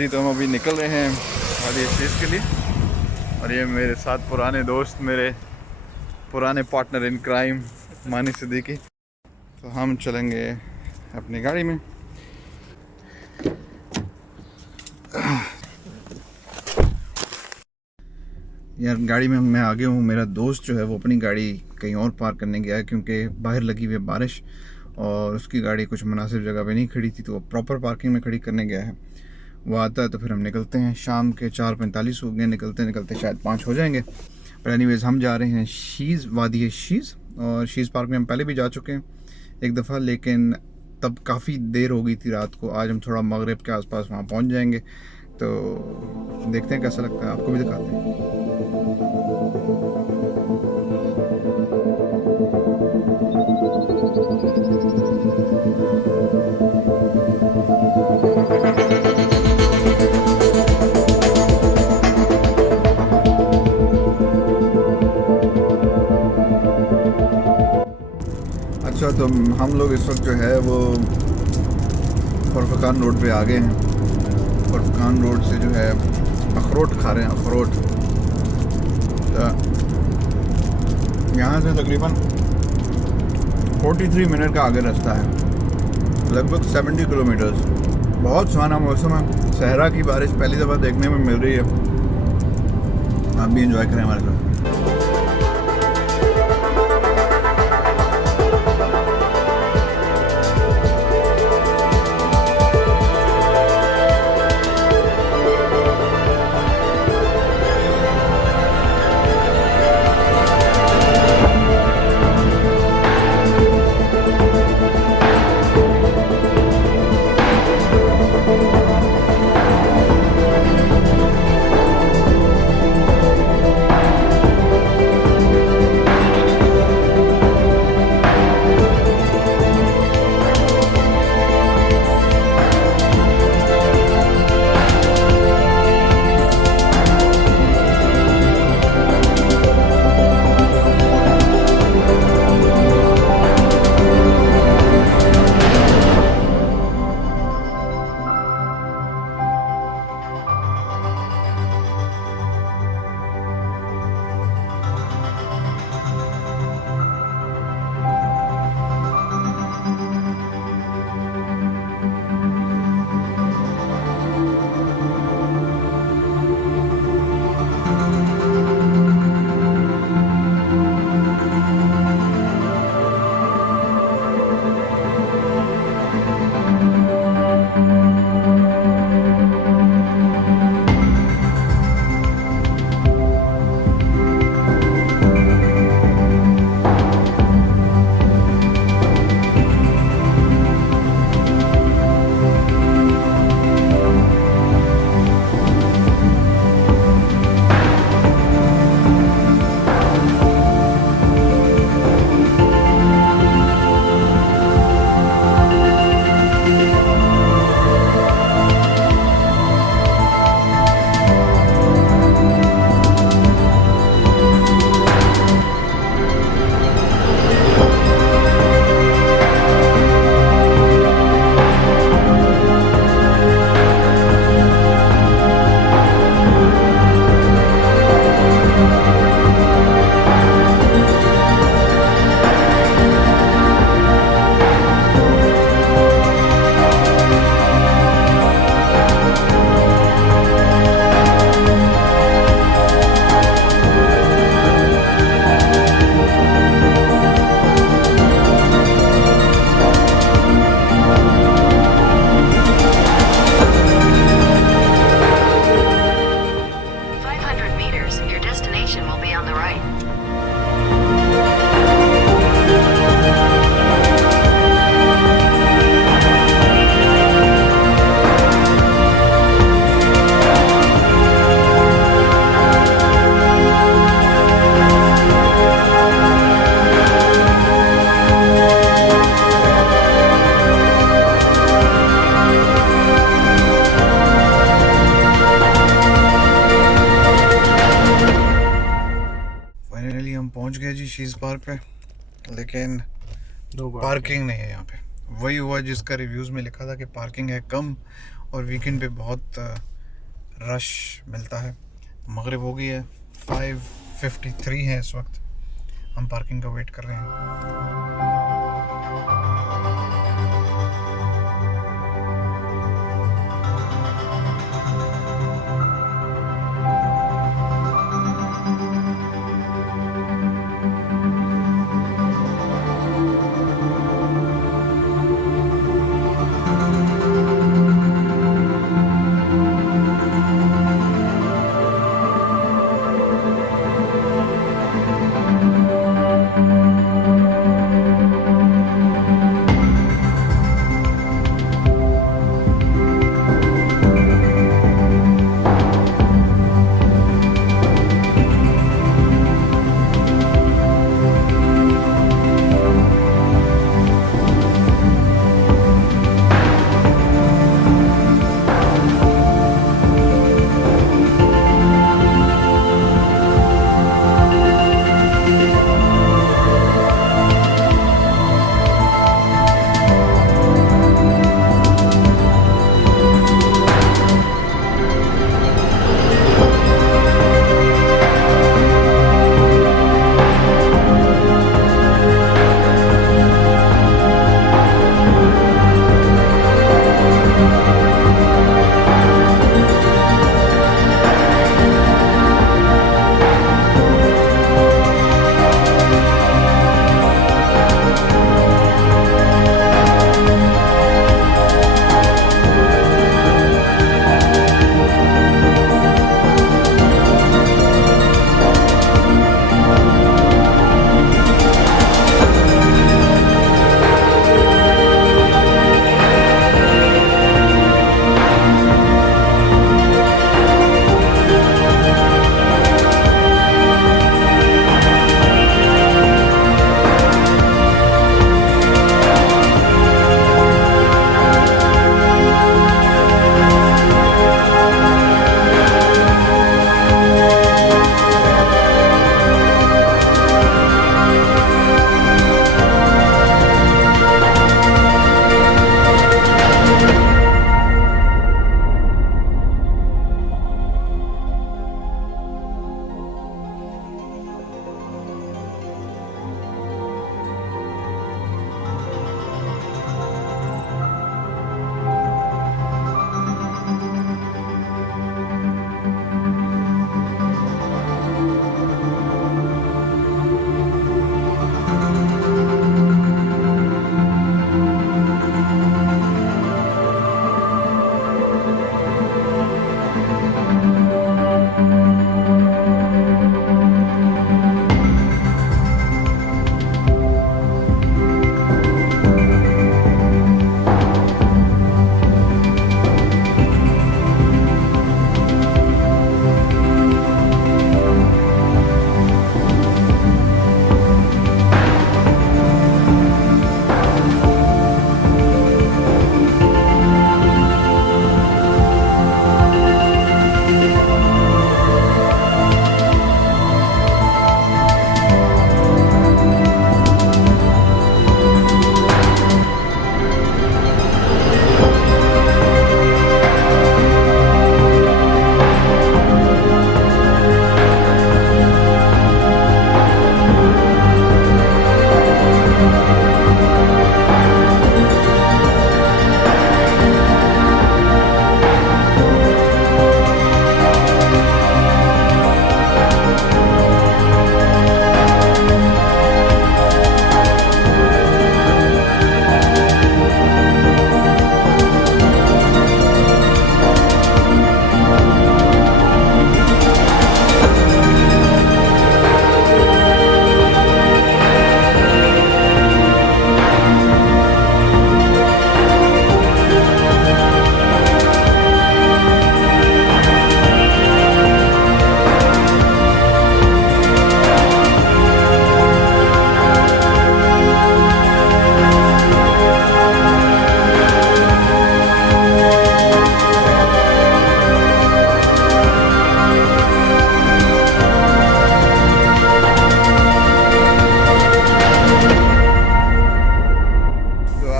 जी तो हम अभी निकल रहे हैं वादी शीश के लिए, और ये मेरे साथ पुराने दोस्त, मेरे पुराने पार्टनर इन क्राइम मानी सिद्दीकी। तो हम चलेंगे अपनी गाड़ी में। यार गाड़ी में मैं आगे हूँ, मेरा दोस्त जो है वो अपनी गाड़ी कहीं और पार्क करने गया है क्योंकि बाहर लगी हुई है बारिश और उसकी गाड़ी कुछ मुनासिब जगह पे नहीं खड़ी थी, तो वो प्रॉपर पार्किंग में खड़ी करने गया है। वो आता है तो फिर हम निकलते हैं। शाम के 4:45 हो गए, निकलते निकलते शायद 5 हो जाएंगे। पर एनीवेज़ हम जा रहे हैं शीज़, वादी शीज़। और शीज़ पार्क में हम पहले भी जा चुके हैं एक दफ़ा, लेकिन तब काफ़ी देर हो गई थी रात को। आज हम थोड़ा मगरिब के आसपास वहाँ पहुँच जाएंगे, तो देखते हैं कैसा लगता है, आपको भी दिखाते हैं। अच्छा, तो हम लोग इस वक्त जो है वो फरफकान रोड पे आ गए हैं। फरफकान रोड से जो है अखरोट खा रहे हैं, अखरोट। तो यहाँ से तकरीबन 43 मिनट का आगे रास्ता है, लगभग 70 किलोमीटर्स। बहुत सुहाना मौसम है, सहरा की बारिश पहली दफ़ा देखने में मिल रही है। आप भी इंजॉय करें हमारे साथ। पहुंच गए जी शीज़ पार्क पे, लेकिन पार्किंग नहीं है यहाँ पे। वही हुआ जिसका रिव्यूज़ में लिखा था कि पार्किंग है कम और वीकेंड पे बहुत रश मिलता है। मगरिब हो गई है, 5:53 है इस वक्त। हम पार्किंग का वेट कर रहे हैं।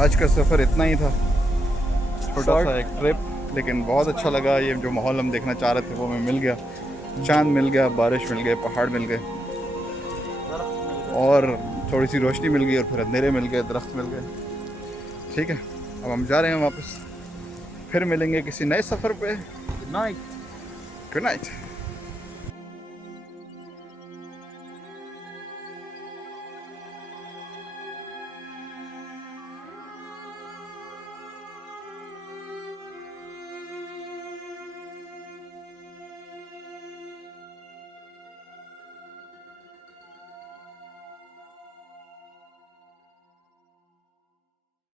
आज का सफ़र इतना ही था, छोटा सा एक ट्रिप। लेकिन बहुत अच्छा लगा। ये जो माहौल हम देखना चाह रहे थे वो हमें मिल गया। चांद मिल गया, बारिश मिल गए, पहाड़ मिल गए और थोड़ी सी रोशनी मिल गई और फिर अंधेरे मिल गए, दरख्त मिल गए। ठीक है, अब हम जा रहे हैं वापस। फिर मिलेंगे किसी नए सफ़र पे। Good night. Good night.